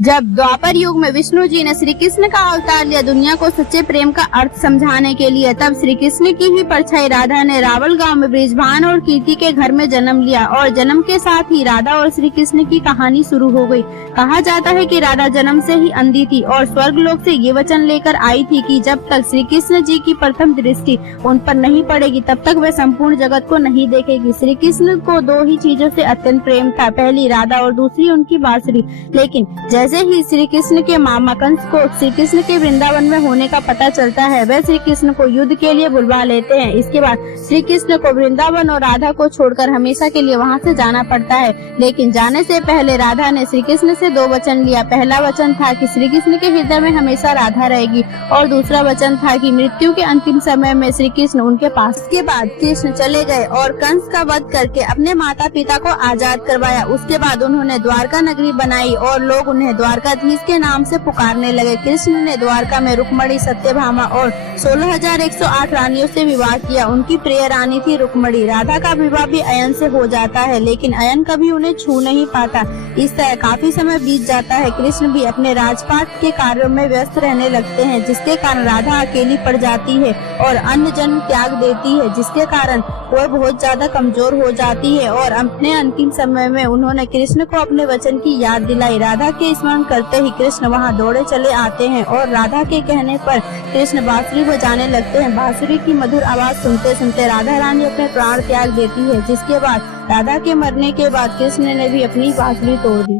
जब द्वापर युग में विष्णु जी ने श्री कृष्ण का अवतार लिया दुनिया को सच्चे प्रेम का अर्थ समझाने के लिए, तब श्री कृष्ण की ही परछाई राधा ने रावल गांव में बृजभान और कीर्ति के घर में जन्म लिया और जन्म के साथ ही राधा और श्री कृष्ण की कहानी शुरू हो गई। कहा जाता है कि राधा जन्म से ही अंधी थी और स्वर्ग लोक से ये वचन लेकर आई थी कि जब तक श्री कृष्ण जी की प्रथम दृष्टि उन पर नहीं पड़ेगी तब तक वह संपूर्ण जगत को नहीं देखेगी। श्री कृष्ण को दो ही चीजों से अत्यंत प्रेम था, पहली राधा और दूसरी उनकी बांसुरी। लेकिन जैसे ही श्री कृष्ण के मामा कंस को श्री कृष्ण के वृंदावन में होने का पता चलता है, वह श्री कृष्ण को युद्ध के लिए बुलवा लेते हैं। इसके बाद श्री कृष्ण को वृंदावन और राधा को छोड़कर हमेशा के लिए वहां से जाना पड़ता है। लेकिन जाने से पहले राधा ने श्री कृष्ण से दो वचन लिया। पहला वचन था कि श्री कृष्ण के हृदय में हमेशा राधा रहेगी और दूसरा वचन था कि मृत्यु के अंतिम समय में श्री कृष्ण उनके पास। इसके बाद कृष्ण चले गए और कंस का वध करके अपने माता पिता को आजाद करवाया। उसके बाद उन्होंने द्वारका नगरी बनाई और लोग उन्हें द्वारकाधीश के नाम से पुकारने लगे। कृष्ण ने द्वारका में रुक्मणी, सत्यभामा और 16,108 रानियों से विवाह किया। उनकी प्रिय रानी थी रुक्मणी। राधा का विवाह भी अयन से हो जाता है, लेकिन अयन कभी उन्हें छू नहीं पाता। इस तरह काफी समय बीत जाता है। कृष्ण भी अपने राजपाट के कार्यों में व्यस्त रहने लगते हैं, जिसके कारण राधा अकेली पड़ जाती है और अन्य जन्म त्याग देती है, जिसके कारण वह बहुत ज्यादा कमजोर हो जाती है। और अपने अंतिम समय में उन्होंने कृष्ण को अपने वचन की याद दिलाई। राधा के स्मरण करते ही कृष्ण वहां दौड़े चले आते हैं और राधा के कहने पर कृष्ण बांसुरी बजाने लगते हैं। बांसुरी की मधुर आवाज सुनते सुनते राधा रानी अपने प्राण त्याग देती है, जिसके बाद राधा के मरने के बाद कृष्ण ने भी अपनी बांसुरी तोड़ दी।